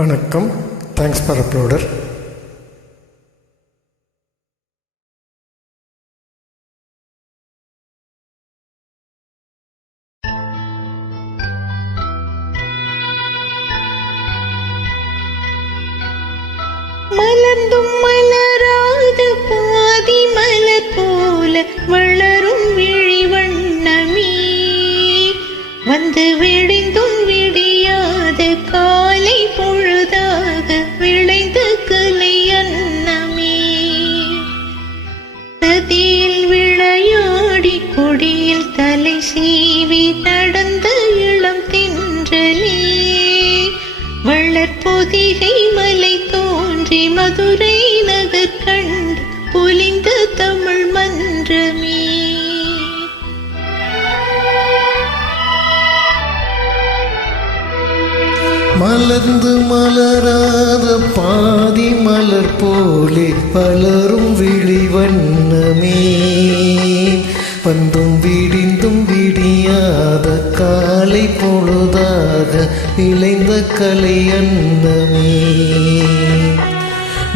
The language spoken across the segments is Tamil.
வணக்கம். தேங்க்ஸ் ஃபார் அப்லோடர் மலர்ந்தும் மலராத பாதி மலர் போல வளரும் விழி வண்ணமே. வந்து விழ மதுரை நகர் கண்டு பொலிந்த தமிழ் மன்றமே. மலர்ந்து மலராத பாதி மலர் போலே பலரும் விழி வண்ணமே. வந்தும் விடிந்தும் விடியாத காலை பொழுதாக இளைந்த கலை அன்னமே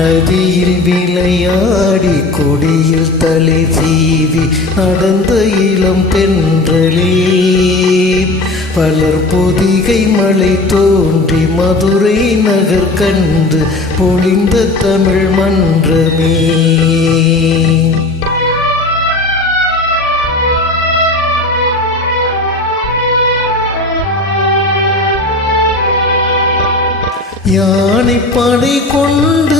நதியில் விளையாடி கொடியில் தலை சீவி நடந்த இளம் பெண்களே பலர் பொதிகை மலை தோன்றி மதுரை நகர் கண்டு பொழிந்த தமிழ் மன்றமே. யானை படை கொண்டு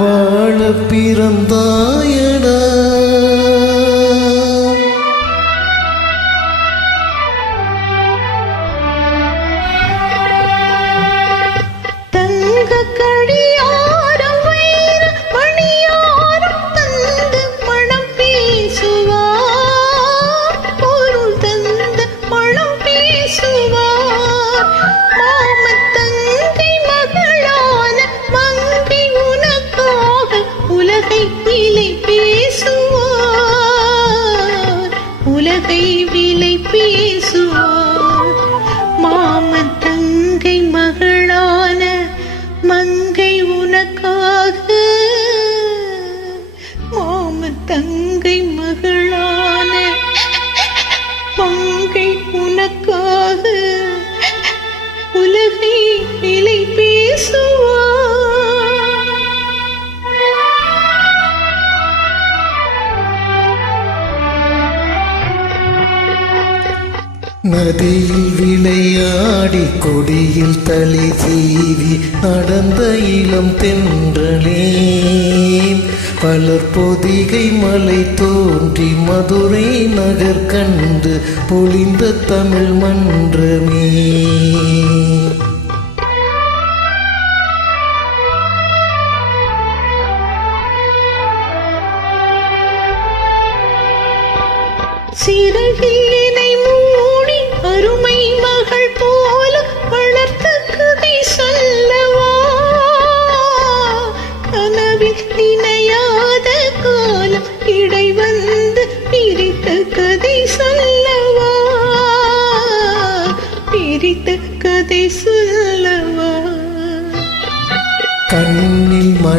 வாழ பிறந்தாயடா. தங்கை மகளான பங்கை உனக்காக உலகை விலை பேசுவார் நதியில் விளையாடி கொடியில் தலை சீவி நடந்த இளம் தென்றலே. பலர் பொதிகை மலை தோன்றி மதுரை நகர் கண்டு பொழிந்த தமிழ் மன்றமே.